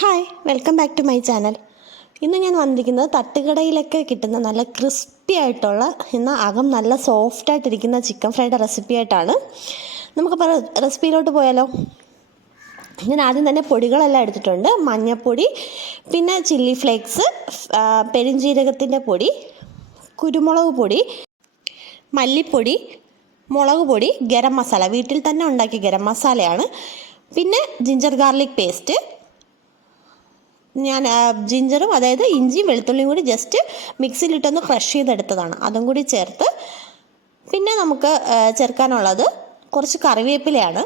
Hi, welcome back to my channel. ഇന്ന് ഞാൻ വന്നിരിക്കുന്നത് തട്ടുകടയിലൊക്കെ കിട്ടുന്ന നല്ല ക്രിസ്പി ആയിട്ടുള്ള അകം നല്ല സോഫ്റ്റായിട്ടിരിക്കുന്ന ചിക്കൻ ഫ്രൈഡ് റെസിപ്പി ആയിട്ടാണ്. നമുക്കപ്പോൾ റെസിപ്പിയിലോട്ട് പോയാലോ? ഞാൻ ആദ്യം തന്നെ പൊടികളെല്ലാം എടുത്തിട്ടുണ്ട്. മഞ്ഞൾപ്പൊടി, പിന്നെ ചില്ലി ഫ്ലേക്സ്, പെരുംജീരകത്തിൻ്റെ പൊടി, കുരുമുളക് പൊടി, മല്ലിപ്പൊടി, മുളക് പൊടി, ഗരം മസാല, വീട്ടിൽ തന്നെ ഉണ്ടാക്കിയ ഗരം മസാലയാണ്. പിന്നെ ജിഞ്ചർ ഗാർലിക് പേസ്റ്റ്, ഞാൻ ജിഞ്ചറും അതായത് ഇഞ്ചിയും വെളുത്തുള്ളിയും കൂടി ജസ്റ്റ് മിക്സിയിലിട്ടൊന്ന് ക്രഷ് ചെയ്തെടുത്തതാണ്, അതും കൂടി ചേർത്ത്. പിന്നെ നമുക്ക് ചേർക്കാനുള്ളത് കുറച്ച് കറിവേപ്പിലയാണ്.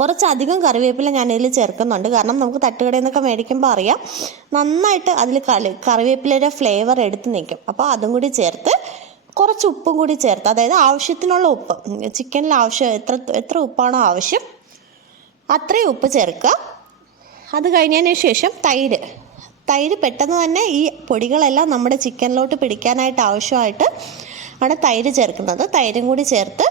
കുറച്ചധികം കറിവേപ്പില ഞാനിതിൽ ചേർക്കുന്നുണ്ട്, കാരണം നമുക്ക് തട്ടുകടയിൽ നിന്നൊക്കെ മേടിക്കുമ്പോൾ അറിയാം നന്നായിട്ട് അതിൽ കറിവേപ്പിലയുടെ ഫ്ലേവർ എടുത്ത് നിൽക്കും. അപ്പോൾ അതും കൂടി ചേർത്ത് കുറച്ച് ഉപ്പും കൂടി ചേർത്ത്, അതായത് ആവശ്യത്തിനുള്ള ഉപ്പ്, ചിക്കനിൽ എത്ര ഉപ്പാണോ ആവശ്യം അത്രയും ഉപ്പ് ചേർക്കുക. അത് കഴിഞ്ഞതിന് ശേഷം തൈര് പെട്ടെന്ന് തന്നെ ഈ പൊടികളെല്ലാം നമ്മുടെ ചിക്കനിലോട്ട് പിടിക്കാനായിട്ട് ആവശ്യമായിട്ട് ആണ് തൈര് ചേർക്കുന്നത്. തൈരും കൂടി ചേർത്ത്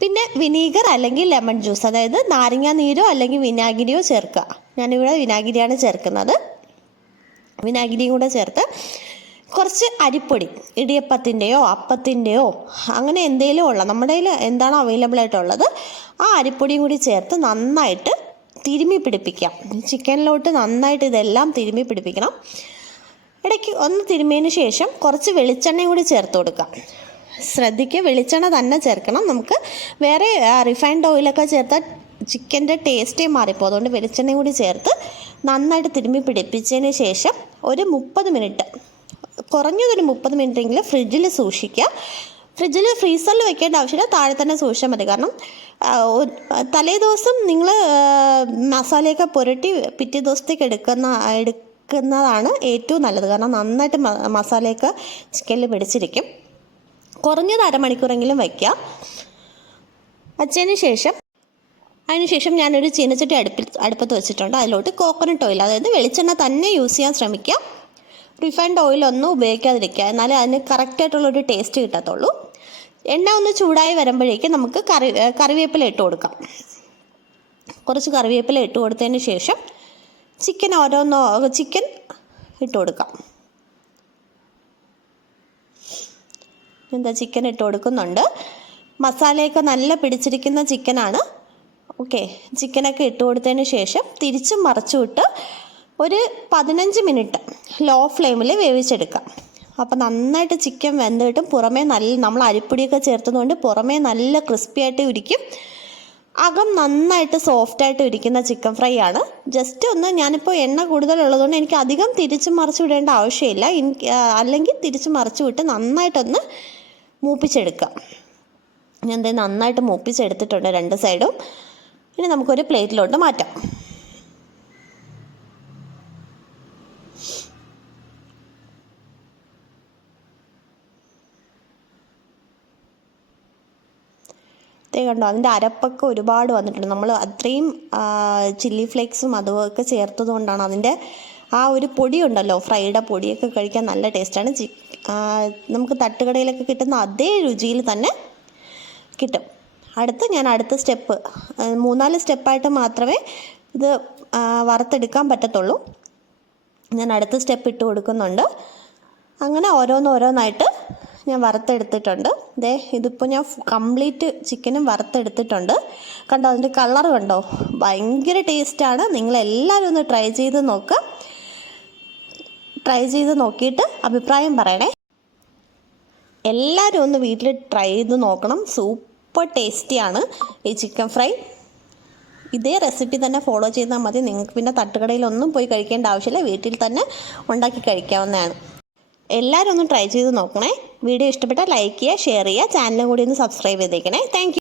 പിന്നെ വിനീഗർ അല്ലെങ്കിൽ ലെമൺ ജ്യൂസ്, അതായത് നാരങ്ങ നീരോ അല്ലെങ്കിൽ വിനാഗിരിയോ ചേർക്കുക. ഞാനിവിടെ വിനാഗിരിയാണ് ചേർക്കുന്നത്. വിനാഗിരിയും കൂടെ ചേർത്ത് കുറച്ച് അരിപ്പൊടി, ഇടിയപ്പത്തിൻ്റെയോ അപ്പത്തിൻ്റെയോ അങ്ങനെ എന്തെങ്കിലും ഉള്ള നമ്മുടെ കയ്യിൽ എന്താണോ അവൈലബിൾ ആയിട്ടുള്ളത് ആ അരിപ്പൊടിയും കൂടി ചേർത്ത് നന്നായിട്ട് തിരുമ്മി പിടിപ്പിക്കാം. ചിക്കനിലോട്ട് നന്നായിട്ട് ഇതെല്ലാം തിരുമ്മി പിടിപ്പിക്കണം. ഇടയ്ക്ക് ഒന്ന് തിരുമ്മിയതിന് ശേഷം കുറച്ച് വെളിച്ചെണ്ണയും കൂടി ചേർത്ത് കൊടുക്കാം. ശ്രദ്ധിക്കുക, വെളിച്ചെണ്ണ തന്നെ ചേർക്കണം. നമുക്ക് വേറെ റിഫൈൻഡ് ഓയിലൊക്കെ ചേർത്താൽ ചിക്കൻ്റെ ടേസ്റ്റേ മാറിപ്പോൾ. അതുകൊണ്ട് വെളിച്ചെണ്ണയും കൂടി ചേർത്ത് നന്നായിട്ട് തിരുമ്മി പിടിപ്പിച്ചതിന് ശേഷം ഒരു 30 മിനിറ്റ്, കുറഞ്ഞതൊരു 30 മിനിറ്റെങ്കിലും ഫ്രിഡ്ജിൽ സൂക്ഷിക്കുക. ഫ്രീസറിൽ വെക്കേണ്ട ആവശ്യമില്ല, താഴെ തന്നെ സൂക്ഷിച്ചാൽ മതി. കാരണം തലേ ദിവസം നിങ്ങൾ മസാലയൊക്കെ പുരട്ടി പിറ്റേ ദിവസത്തേക്ക് എടുക്കുന്നതാണ് ഏറ്റവും നല്ലത്. കാരണം നന്നായിട്ട് മസാലയൊക്കെ ചിക്കനിൽ പിടിച്ചിരിക്കും. കുറഞ്ഞത് അരമണിക്കൂറെങ്കിലും വയ്ക്കുക. അതിനുശേഷം ഞാനൊരു ചീനച്ചട്ടി അടുപ്പത്ത് വെച്ചിട്ടുണ്ട്. അതിലോട്ട് കോക്കനട്ട് ഓയിൽ, അതായത് വെളിച്ചെണ്ണ തന്നെ യൂസ് ചെയ്യാൻ ശ്രമിക്കുക. റിഫൈൻഡ് ഓയിലൊന്നും ഉപയോഗിക്കാതിരിക്കുക, എന്നാലേ അതിന് കറക്റ്റായിട്ടുള്ളൊരു ടേസ്റ്റ് കിട്ടത്തുള്ളൂ. എണ്ണ ഒന്ന് ചൂടായി വരുമ്പോഴേക്കും നമുക്ക് കറിവേപ്പില ഇട്ട് കൊടുക്കാം. കുറച്ച് കറിവേപ്പില ഇട്ട് കൊടുത്തതിന് ശേഷം ചിക്കൻ ഇട്ട് കൊടുക്കാം. ചിക്കൻ ഇട്ട് കൊടുക്കുന്നുണ്ട്. മസാലയൊക്കെ നല്ല പിടിച്ചിരിക്കുന്ന ചിക്കനാണ്. ഓക്കെ, ചിക്കനൊക്കെ ഇട്ട് കൊടുത്തതിന് ശേഷം തിരിച്ചും മറിച്ചുവിട്ട് ഒരു 15 മിനിറ്റ് ലോ ഫ്ലെയിമിൽ വേവിച്ചെടുക്കാം. അപ്പോൾ നന്നായിട്ട് ചിക്കൻ വെന്ത് കിട്ടും. പുറമേ നമ്മൾ അരിപ്പൊടിയൊക്കെ ചേർത്തതുകൊണ്ട് പുറമേ നല്ല ക്രിസ്പി ആയിട്ട് ഇരിക്കും, അകം നന്നായിട്ട് സോഫ്റ്റായിട്ട് ഇരിക്കുന്ന ചിക്കൻ ഫ്രൈ ആണ്. ജസ്റ്റ് ഒന്ന്, ഞാനിപ്പോൾ എണ്ണ കൂടുതലുള്ളതുകൊണ്ട് എനിക്ക് അധികം തിരിച്ച് മറിച്ച് വിടേണ്ട ആവശ്യമില്ല. അല്ലെങ്കിൽ തിരിച്ച് മറിച്ച് വിട്ട് നന്നായിട്ടൊന്ന് മൂപ്പിച്ചെടുക്കാം. ഞാൻ നന്നായിട്ട് മൂപ്പിച്ചെടുത്തിട്ടുണ്ട് 2 സൈഡും. ഇനി നമുക്കൊരു പ്ലേറ്റിലോട്ട് മാറ്റാം. കണ്ടോ, അതിൻ്റെ അരപ്പൊക്കെ ഒരുപാട് വന്നിട്ടുണ്ട്. നമ്മൾ അത്രയും ചില്ലി ഫ്ലേക്സും അതുമൊക്കെ ചേർത്തത് കൊണ്ടാണ്. അതിൻ്റെ ആ ഒരു പൊടി ഉണ്ടല്ലോ, ഫ്രൈഡ് പൊടിയൊക്കെ കഴിക്കാൻ നല്ല ടേസ്റ്റാണ്. നമുക്ക് തട്ടുകടയിലൊക്കെ കിട്ടുന്ന അതേ രുചിയിൽ തന്നെ കിട്ടും. അടുത്ത സ്റ്റെപ്പ്, 3-4 സ്റ്റെപ്പായിട്ട് മാത്രമേ ഇത് വറുത്തെടുക്കാൻ പറ്റത്തുള്ളൂ. ഞാൻ അടുത്ത സ്റ്റെപ്പ് ഇട്ട് കൊടുക്കുന്നുണ്ട്. അങ്ങനെ ഓരോന്നായിട്ട് ഞാൻ വറുത്തെടുത്തിട്ടുണ്ട്. ഇതിപ്പോൾ ഞാൻ കംപ്ലീറ്റ് ചിക്കനും വറുത്തെടുത്തിട്ടുണ്ട്. കണ്ടോ, അതിൻ്റെ കളർ കണ്ടോ, ഭയങ്കര ടേസ്റ്റാണ്. നിങ്ങളെല്ലാവരും ഒന്ന് ട്രൈ ചെയ്ത് നോക്കിയിട്ട് അഭിപ്രായം പറയണേ. എല്ലാവരും ഒന്ന് വീട്ടിൽ ട്രൈ ചെയ്ത് നോക്കണം. സൂപ്പർ ടേസ്റ്റിയാണ് ഈ ചിക്കൻ ഫ്രൈ. ഇതേ റെസിപ്പി തന്നെ ഫോളോ ചെയ്താൽ മതി. നിങ്ങൾക്ക് പിന്നെ തട്ടുകടയിലൊന്നും പോയി കഴിക്കേണ്ട ആവശ്യമില്ല, വീട്ടിൽ തന്നെ ഉണ്ടാക്കി കഴിക്കാവുന്നതാണ്. എല്ലാവരും ഒന്ന് ട്രൈ ചെയ്ത് നോക്കണേ. വീഡിയോ ഇഷ്ടപ്പെട്ടാൽ ലൈക്ക് ചെയ്യുക, ഷെയർ ചെയ്യുക, ചാനലും കൂടി ഒന്ന് സബ്സ്ക്രൈബ് ചെയ്തേക്കണേ. Thank you.